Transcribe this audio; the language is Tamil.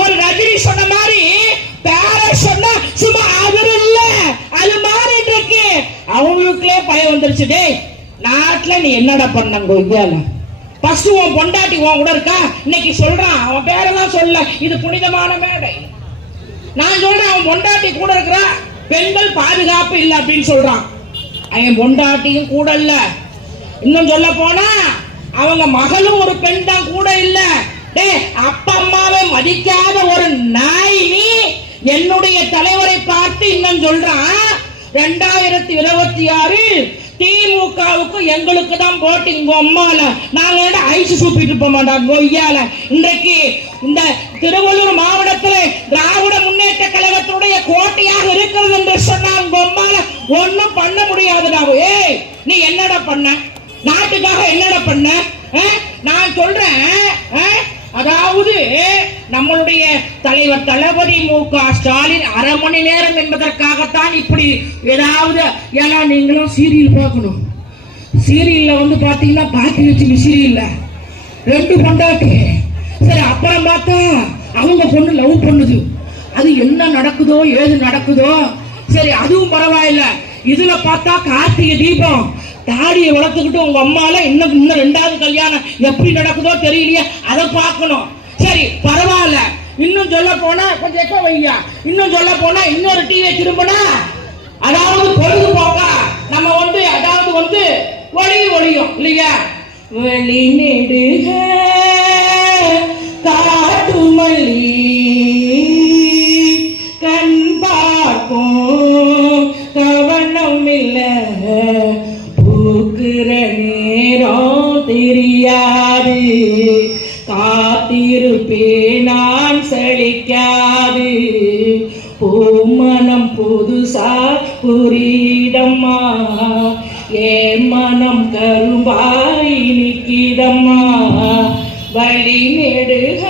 ஒரு ரஜினி சொன்ன மாதிரி பேர சொன்னா சும்மா அவர் இல்ல அது மாறிட்டு இருக்கு. அவங்களுக்குள்ளே பயம் வந்துருச்சு. டேய் நாட்டுல நீ என்னடா பண்ணாங்க இந்தியால? ஃபர்ஸ்ட் உன் பொண்டாட்டி உன் கூட இருக்கா? இன்னைக்கு சொல்றான், அவன் பேரெல்லாம் சொல்ல, இது புனிதமான மேடை. நான் சொல்றேன் அவன் பொண்டாட்டி கூட இருக்கிறா, பெண்கள் பாதுகாப்பு இல்லை அப்படின்னு சொல்றான். அவன் பொண்டாட்டியும் கூட இல்ல. இன்னும் சொல்ல போனா அவங்க மகளும் ஒரு பெண் தான் கூட இல்ல. டேய் அப்பா அம்மாவை மதிக்காத ஒரு நாய் நீ என்னுடைய தலைவரை பார்த்து இன்னும் சொல்றான் 2026 திமுகவுக்கு எங்களுக்கு தான் போட்டிங் அம்மால நாங்க ஐஸ் சூப்பிட்டு போக மாட்டோம் கொய்யால. இன்றைக்கு இந்த திருவள்ளூர் மாவட்டத்தில் திராவிட முன்னேற்ற கழகத்துடைய கோட்டையாக இருக்கிறது என்று சொன்னாங்க அம்மால ஒன்னும் பண்ண முடியாதுடா. ஏய் நீ என்னடா பண்ண? நாட்டுக்காக என்னடா பண்ண? நான் சொல்றேன், அதாவது நம்மளுடைய தலைவர் தளபதி மு.க. ஸ்டாலின் அரை மணி நேரம் என்பதற்காகத்தான் இப்படி ஏதாவது. ஏன்னா நீங்களும் சீரியல் பார்க்கணும். சீரியல்ல வந்து பாத்தீங்கன்னா பாக்கி வச்சு சீரியல்ல 2 பொண்டாட்டி. சரி அப்புறம் பார்த்தா அவங்க பொண்ணு லவ் பண்ணுது. அது என்ன நடக்குதோ ஏது நடக்குதோ சரி அதுவும் பரவாயில்ல. இதுல பார்த்தா கார்த்திகை தீபம் தாடியை வளர்த்துக்கிட்டு உங்க அம்மால இன்னும் 2வது கல்யாணம் எப்படி நடக்குதோ தெரியலையே, அதை பார்க்கணும். சரி பரவாயில்ல. இன்னும் சொல்ல போனா கொஞ்சம் எக்க வையா, இன்னும் சொல்ல போனா இன்னொரு டிவியை திரும்பினா அதாவது பொழுதுபோக்க நம்ம வந்து அதாவது வந்து ஒளியும் இல்லையா? வெளி நெடுக காட்டுமல்லி கண் பார்க்கும் கவனம் இல்லை பூக்குற நேரம் தெரியாது காத்திருப்பே நான் சலிக்காது பூமனம் புதுசா புரியிடம்மா ஏன் மனம் கரும்பாய் நிற்கிடம்மா வழி நெடுக